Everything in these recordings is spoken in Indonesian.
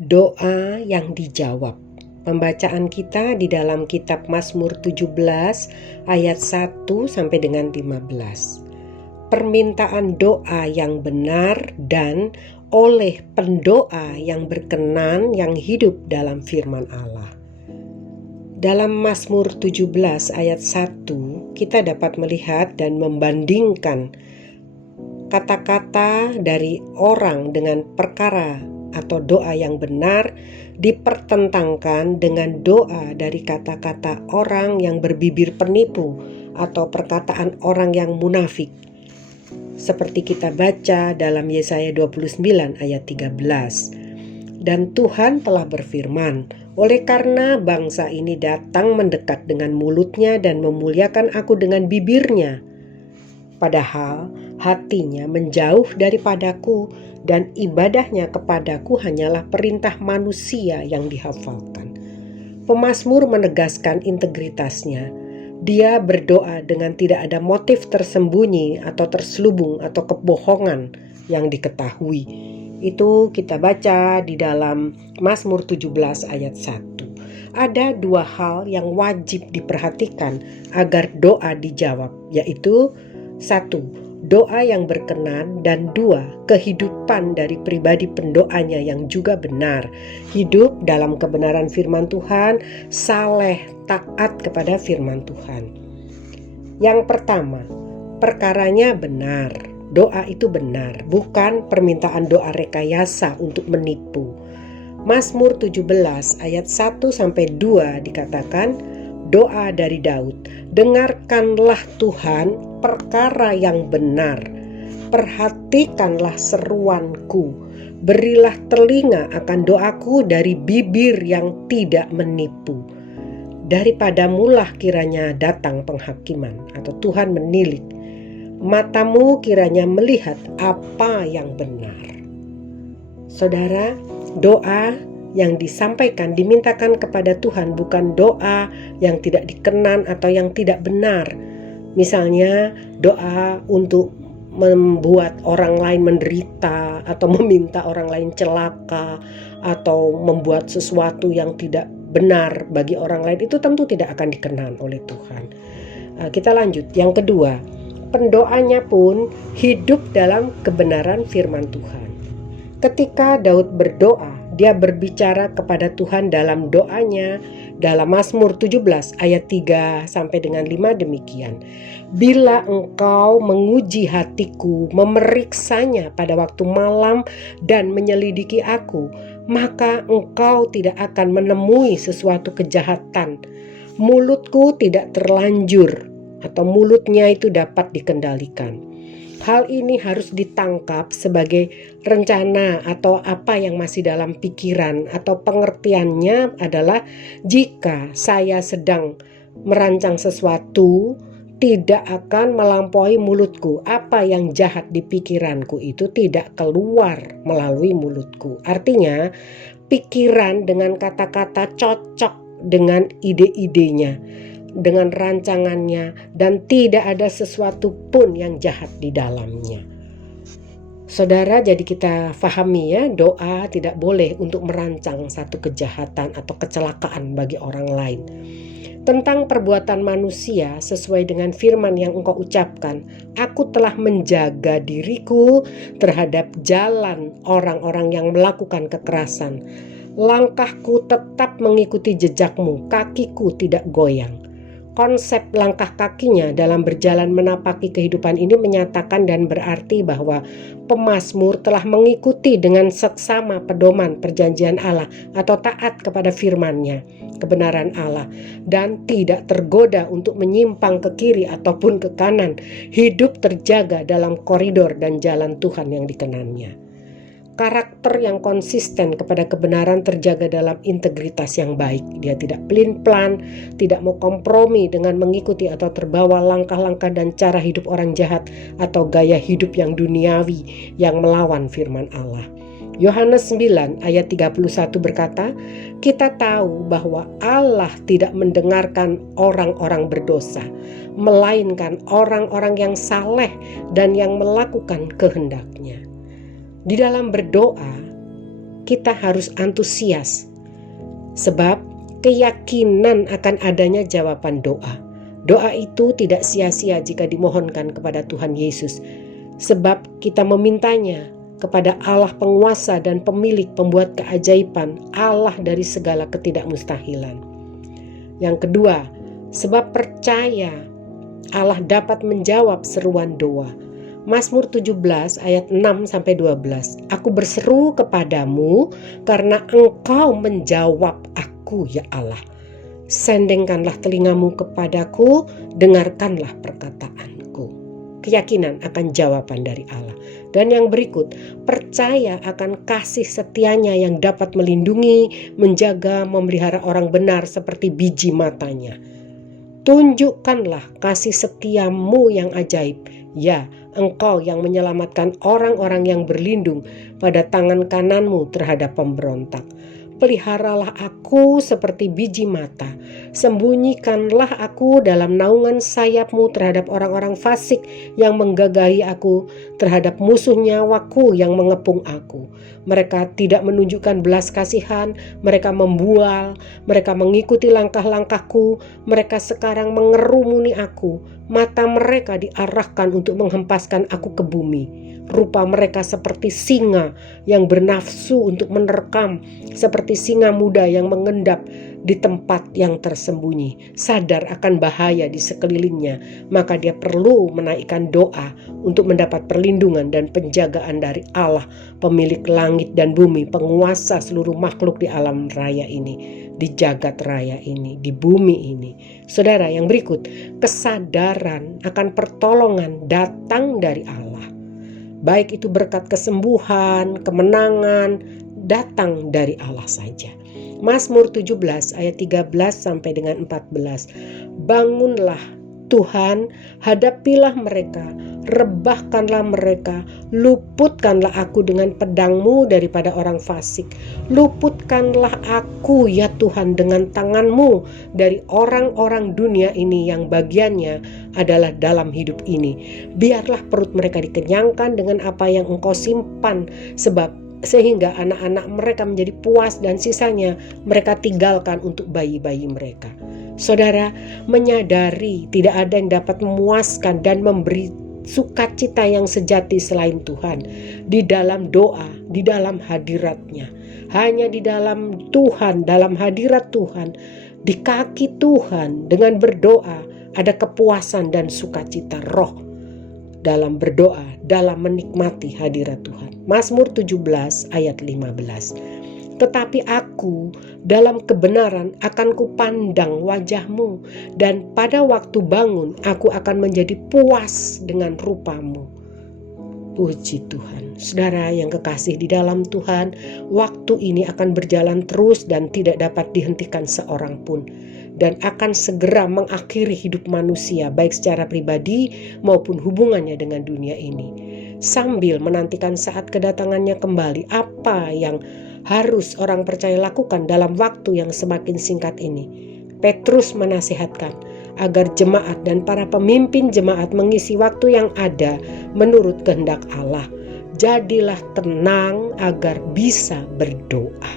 Doa yang dijawab. Pembacaan kita di dalam kitab Mazmur 17 ayat 1 sampai dengan 15. Permintaan doa yang benar dan oleh pendoa yang berkenan yang hidup dalam firman Allah. Dalam Mazmur 17 ayat 1 kita dapat melihat dan membandingkan kata-kata dari orang dengan perkara atau doa yang benar dipertentangkan dengan doa dari kata-kata orang yang berbibir penipu atau perkataan orang yang munafik. Seperti kita baca dalam Yesaya 29 ayat 13. Dan Tuhan telah berfirman, oleh karena bangsa ini datang mendekat dengan mulutnya dan memuliakan aku dengan bibirnya, padahal hatinya menjauh daripadaku dan ibadahnya kepadaku hanyalah perintah manusia yang dihafalkan. Pemazmur menegaskan integritasnya. Dia berdoa dengan tidak ada motif tersembunyi atau terselubung atau kebohongan yang diketahui. Itu kita baca di dalam Mazmur 17 ayat 1. Ada dua hal yang wajib diperhatikan agar doa dijawab, yaitu 1. Doa yang berkenan, dan 2. Kehidupan dari pribadi pendoanya yang juga benar. Hidup dalam kebenaran firman Tuhan, saleh, taat kepada firman Tuhan. Yang pertama, perkaranya benar. Doa itu benar, bukan permintaan doa rekayasa untuk menipu. Mazmur 17 ayat 1 sampai 2 dikatakan, doa dari Daud, dengarkanlah Tuhan perkara yang benar, perhatikanlah seruanku, berilah telinga akan doaku dari bibir yang tidak menipu. Daripadamulah kiranya datang penghakiman atau Tuhan menilik, matamu kiranya melihat apa yang benar. Saudara, doa yang disampaikan dimintakan kepada Tuhan bukan doa yang tidak dikenan atau yang tidak benar. Misalnya doa untuk membuat orang lain menderita atau meminta orang lain celaka atau membuat sesuatu yang tidak benar bagi orang lain, itu tentu tidak akan dikenan oleh Tuhan. Kita lanjut. Yang kedua, pendoanya pun hidup dalam kebenaran firman Tuhan. Ketika Daud berdoa, dia berbicara kepada Tuhan dalam doanya dalam Mazmur 17 ayat 3 sampai dengan 5 demikian. Bila engkau menguji hatiku, memeriksanya pada waktu malam dan menyelidiki aku, maka engkau tidak akan menemui sesuatu kejahatan. Mulutku tidak terlanjur atau mulutnya itu dapat dikendalikan. Hal ini harus ditangkap sebagai rencana atau apa yang masih dalam pikiran, atau pengertiannya adalah jika saya sedang merancang sesuatu, tidak akan melampaui mulutku. Apa yang jahat di pikiranku itu tidak keluar melalui mulutku. Artinya pikiran dengan kata-kata cocok dengan ide-idenya, dengan rancangannya, dan tidak ada sesuatu pun yang jahat di dalamnya. Saudara, jadi kita pahami ya, doa tidak boleh untuk merancang satu kejahatan atau kecelakaan bagi orang lain. Tentang perbuatan manusia sesuai dengan firman yang engkau ucapkan, aku telah menjaga diriku terhadap jalan orang-orang yang melakukan kekerasan. Langkahku tetap mengikuti jejakmu, kakiku tidak goyang. Konsep langkah kakinya dalam berjalan menapaki kehidupan ini menyatakan dan berarti bahwa pemazmur telah mengikuti dengan seksama pedoman perjanjian Allah atau taat kepada firman-Nya, kebenaran Allah, dan tidak tergoda untuk menyimpang ke kiri ataupun ke kanan. Hidup terjaga dalam koridor dan jalan Tuhan yang dikenannya. Karakter yang konsisten kepada kebenaran terjaga dalam integritas yang baik. Dia tidak pelin-pelan, tidak mau kompromi dengan mengikuti atau terbawa langkah-langkah dan cara hidup orang jahat atau gaya hidup yang duniawi yang melawan firman Allah. Yohanes 9 ayat 31 berkata, kita tahu bahwa Allah tidak mendengarkan orang-orang berdosa, melainkan orang-orang yang saleh dan yang melakukan kehendak-Nya. Di dalam berdoa, kita harus antusias. Sebab keyakinan akan adanya jawaban doa. Doa itu tidak sia-sia jika dimohonkan kepada Tuhan Yesus. Sebab kita memintanya kepada Allah penguasa dan pemilik pembuat keajaiban, Allah dari segala ketidakmustahilan. Yang kedua, sebab percaya Allah dapat menjawab seruan doa. Mazmur 17 ayat 6-12. Aku berseru kepadamu karena Engkau menjawab aku, ya Allah. Sendengkanlah telingamu kepadaku, dengarkanlah perkataanku. Keyakinan akan jawaban dari Allah. Dan yang berikut, percaya akan kasih setianya yang dapat melindungi, menjaga, memelihara orang benar seperti biji matanya. Tunjukkanlah kasih setiamu yang ajaib. Ya, Engkau yang menyelamatkan orang-orang yang berlindung pada tangan kananmu terhadap pemberontak. Peliharalah aku seperti biji mata. Sembunyikanlah aku dalam naungan sayapmu terhadap orang-orang fasik yang menggagahi aku, terhadap musuh nyawaku yang mengepung aku. Mereka tidak menunjukkan belas kasihan, mereka membual, mereka mengikuti langkah-langkahku, mereka sekarang mengerumuni aku. Mata mereka diarahkan untuk menghempaskan aku ke bumi. Rupa mereka seperti singa yang bernafsu untuk menerkam, seperti singa muda yang mengendap di tempat yang tersembunyi. Sadar akan bahaya di sekelilingnya, maka dia perlu menaikkan doa untuk mendapat perlindungan dan penjagaan dari Allah, pemilik langit dan bumi, penguasa seluruh makhluk di alam raya ini, di jagat raya ini, di bumi ini. Saudara, yang berikut, kesadaran akan pertolongan datang dari Allah. Baik itu berkat kesembuhan, kemenangan, datang dari Allah saja. Mazmur 17 ayat 13 sampai dengan 14. Bangunlah Tuhan, hadapilah mereka, rebahkanlah mereka, luputkanlah aku dengan pedangmu daripada orang fasik. Luputkanlah aku ya Tuhan dengan tanganmu dari orang-orang dunia ini yang bagiannya adalah dalam hidup ini. Biarlah perut mereka dikenyangkan dengan apa yang Engkau simpan, sehingga anak-anak mereka menjadi puas dan sisanya mereka tinggalkan untuk bayi-bayi mereka. Saudara, menyadari tidak ada yang dapat memuaskan dan memberi sukacita yang sejati selain Tuhan. Di dalam doa, di dalam hadirat-Nya. Hanya di dalam Tuhan, dalam hadirat Tuhan, di kaki Tuhan, dengan berdoa ada kepuasan dan sukacita roh. Dalam berdoa, dalam menikmati hadirat Tuhan. Mazmur 17 ayat 15. Tetapi aku dalam kebenaran akan kupandang wajah-Mu, dan pada waktu bangun aku akan menjadi puas dengan rupa-Mu. Puji Tuhan. Saudara yang kekasih di dalam Tuhan, waktu ini akan berjalan terus dan tidak dapat dihentikan seorang pun, dan akan segera mengakhiri hidup manusia baik secara pribadi maupun hubungannya dengan dunia ini. Sambil menantikan saat kedatangannya kembali, apa yang harus orang percaya lakukan dalam waktu yang semakin singkat ini? Petrus menasihatkan agar jemaat dan para pemimpin jemaat mengisi waktu yang ada menurut kehendak Allah. Jadilah tenang agar bisa berdoa.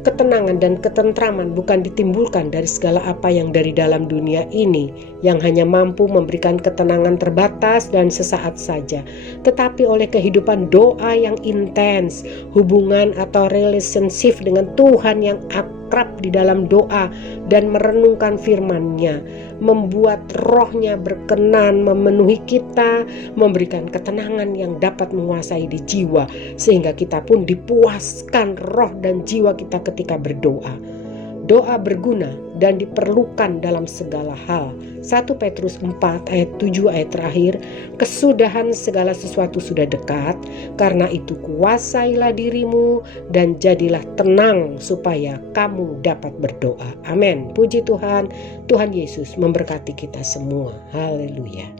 Ketenangan dan ketentraman bukan ditimbulkan dari segala apa yang dari dalam dunia ini yang hanya mampu memberikan ketenangan terbatas dan sesaat saja, tetapi oleh kehidupan doa yang intens, hubungan atau relationship dengan Tuhan yang akrab di dalam doa dan merenungkan firman-Nya, membuat roh-Nya berkenan memenuhi kita, memberikan ketenangan yang dapat menguasai di jiwa, sehingga kita pun dipuaskan roh dan jiwa kita ketika berdoa. Doa berguna dan diperlukan dalam segala hal. 1 Petrus 4 ayat 7 ayat terakhir, kesudahan segala sesuatu sudah dekat, karena itu kuasailah dirimu dan jadilah tenang supaya kamu dapat berdoa. Amin. Puji Tuhan, Tuhan Yesus memberkati kita semua. Haleluya.